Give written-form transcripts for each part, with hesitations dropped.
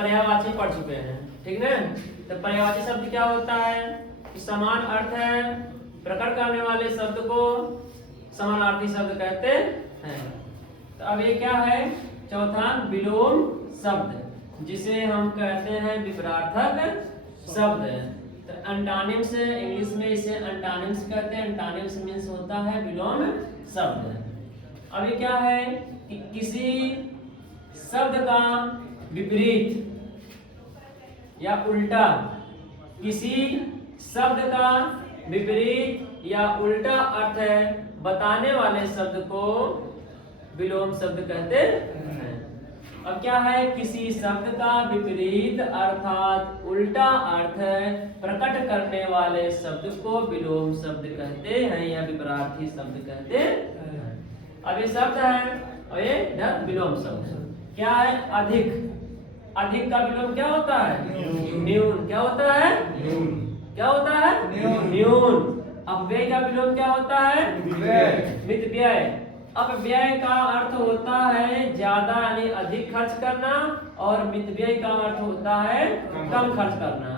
पर्यायवाची पढ़ चुके हैं, ठीक ना। तो पर्यायवाची शब्द क्या होता है कि समान अर्थ है, प्रकट करने वाले शब्द को समानार्थी शब्द कहते हैं। तो अब ये क्या है, चौथा विलोम शब्द, जिसे हम कहते हैं विपरार्थक शब्द। तो एंटोनिम्स, इंग्लिश में इसे एंटोनिम्स कहते हैं। एंटोनिम्स मीन्स होता है विलोम शब्द। अब ये क्या है कि किसी शब्द का विपरीत या उल्टा, किसी शब्द का विपरीत या उल्टा अर्थ बताने वाले शब्द को विलोम शब्द कहते हैं। अब क्या है, किसी शब्द का विपरीत अर्थात उल्टा अर्थ प्रकट करने वाले शब्द को विलोम शब्द कहते हैं या विपरार्थी शब्द कहते हैं। अब ये शब्द है और ये विलोम शब्द क्या है, अधिक। अधिक का विलोम क्या होता है, न्यून। क्या होता है, क्या होता है, न्यून। अब व्यय का विलोम क्या होता है, मितव्यय। अब व्यय का अर्थ होता है ज्यादा यानी अधिक खर्च करना, और मितव्यय का अर्थ होता है कम खर्च करना।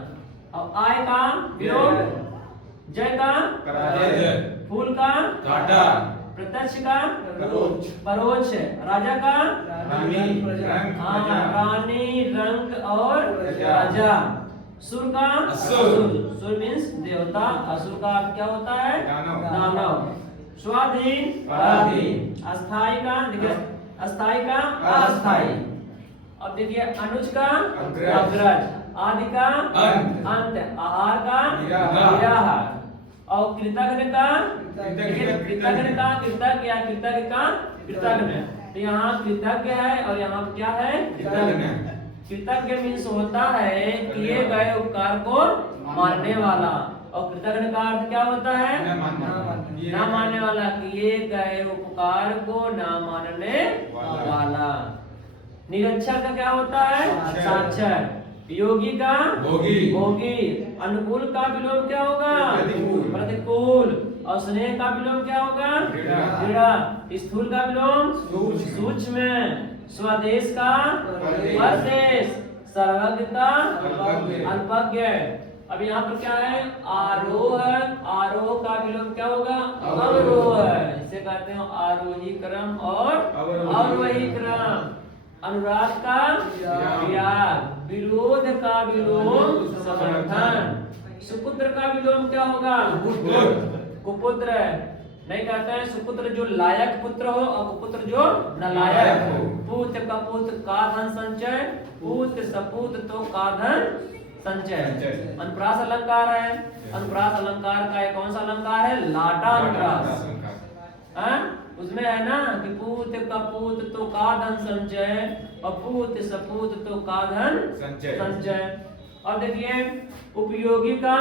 अब आय का विलोम, जय का फूल का काटा, प्रत्यक्ष का परोक्ष, राजा का रानी, रंक और राजा, सुर का असुर। सुर मीन्स देवता, असुर का अर्थ क्या होता है, दानव। स्वाधीन, पराधीन। अस्थाई का, देखिए अस्थाई का अस्थाई। अब देखिए अनुज का अग्रज, आदि का अंत, आहार का निराहार, और कृतज्ञ का, कृतज्ञ का कृतज्ञ या कृतज्ञ का कृतज्ञ। तो यहाँ कृतज्ञ है और यहाँ क्या है, कृतज्ञ। कृतज्ञ मीन्स होता है किए गए उपकार को मानने वाला, और कृतज्ञ का अर्थ क्या होता है, ना मानने वाला, किए गए उपकार को ना मानने वाला। निरक्षर का क्या होता है, साक्षर। योगी का भोगी। अनुकूल का विलोम क्या होगा, प्रतिकूल। और स्नेह का विलोम क्या होगा, दृढ़। स्थूल का विलोम सूक्ष्म। स्वदेश का परदेश। सर्वज्ञ का अल्पज्ञ। अब यहाँ पर क्या है, आरोह। आरोह का विलोम क्या होगा, अवरोह। इसे कहते हैं आरोही क्रम और अवरोही क्रम। अनुराग का विराग। विरोध का विलोम समर्थन। सुपुत्र का विलोम क्या होगा, कुपुत्र। नहीं कहते हैं सुपुत्र जो लायक पुत्र हो और कुपुत्र जो नालायक हो। पूत कपूत का धन संचय, पूत सपूत तो का धन संचय। अनुप्रास अलंकार है। अनुप्रास अलंकार का एक कौन सा अलंकार है, लाटा अनुप्रास। उसमें है ना कि पूत कपूत तो का धन संचय, और पूत सपूत तो का धन संचय। और देखिए उपयोगी का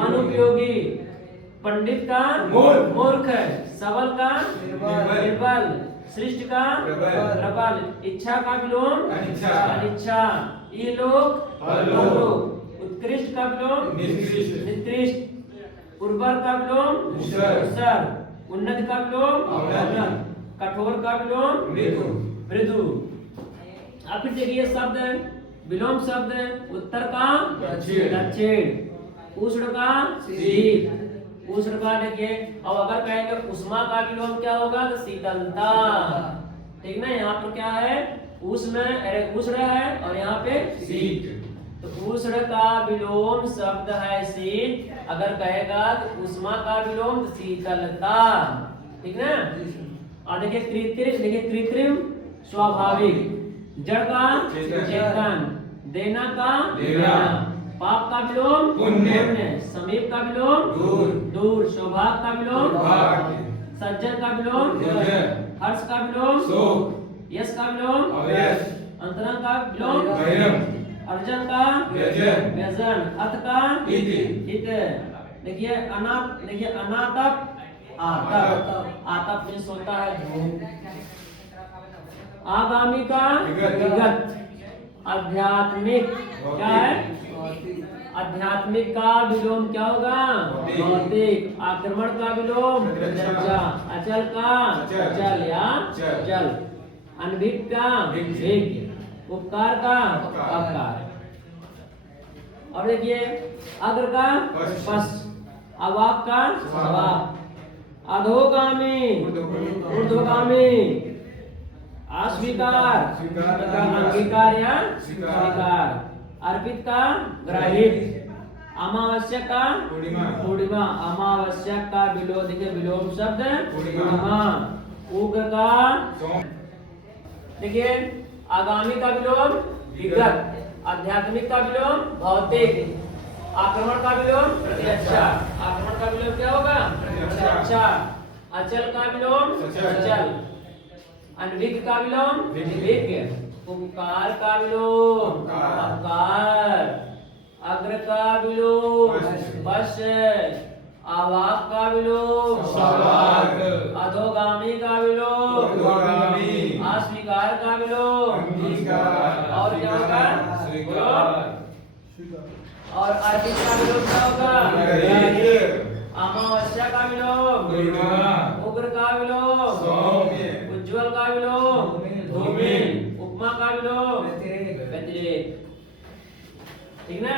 अनुपयोगी। पंडित का मूर्ख। सबल का निर्बल। श्रेष्ठ का प्रबल। इच्छा का विलोम अनिच्छा। ये लोग उत्कृष्ट का विलोम निकृष्ट। उर्वर का विलोम उसर। उन्नत का विलोम कठोर का विलोम मृदु। अब फिर देखिए शब्द विलोम शब्द, उत्तर का दक्षिण, उष्ण का शीत। उष्ण का देखिए, अब अगर कहेंगे उष्मा का विलोम क्या होगा, तो शीतलता। ठीक ना, यहाँ पर क्या है, उष्ण है और यहाँ पे शीत। तो उष्ण का विलोम शब्द है शीत। अगर कहेगा तो उष्मा का विलोम तो शीतलता। ठीक ना। और देखिए कृत्रिम, देखिए कृत्रिम स्वाभाविक। जड़ का चेतन। देना का देना। पाप का विलोम पुण्य। समीप का विलोम दूर। सौभाग्य का विलोम सज्जन का विलोम हर्ष का विलोम यश का विलोम अंतरंग का विलोम अर्जन का व्यजन। अत का हित। देखिए अनाप, देखिए अनातप आतप। आतप मीन्स होता है धूप। आगामी का विगत। आध्यात्मिक क्या है, आध्यात्मिक का विलोम क्या होगा, भौतिक। आक्रमण का विलोम चर्चा। अचल का अचल या जल। अनभिज्ञ का विज्ञ। उपकार का अपकार। अब देखिए अग्र का पश्च, अवाक का स्वाक, अधोगामी ऊर्ध्वगामी, अस्वीकार का अंगीकार या स्वीकार, अर्पित का ग्राहित, अमावस्यक का पूर्णिमा, अमावस्यक का विलोम, देखिए विलोम शब्द पूर्णिमा, उग्र का, देखिए आगामी का विलोम विगत, आध्यात्मिक का विलोम भौतिक, आक्रमण का विलोम प्रत्यक्षा, आक्रमण का विलोम क्या होगा प्रत्यक्षा, अचल का विलोम सचल, अनभिज्ञ का विलोम विज्ञ, उपकार का विलोम अपकार, अग्र का विलोम पश्च, आवाक का विलोम स्वाक, अधोगामी का विलोम अस्वीकार का विलोम, और क्या होगा और अर्पित का विलोम क्या होगा, अमावस्या का विलोम, उग्र का विलोम, उज्ज्वल का विलोम, धूमिल, उपमा का विलोम, व्यतिरेक। ठीक ना।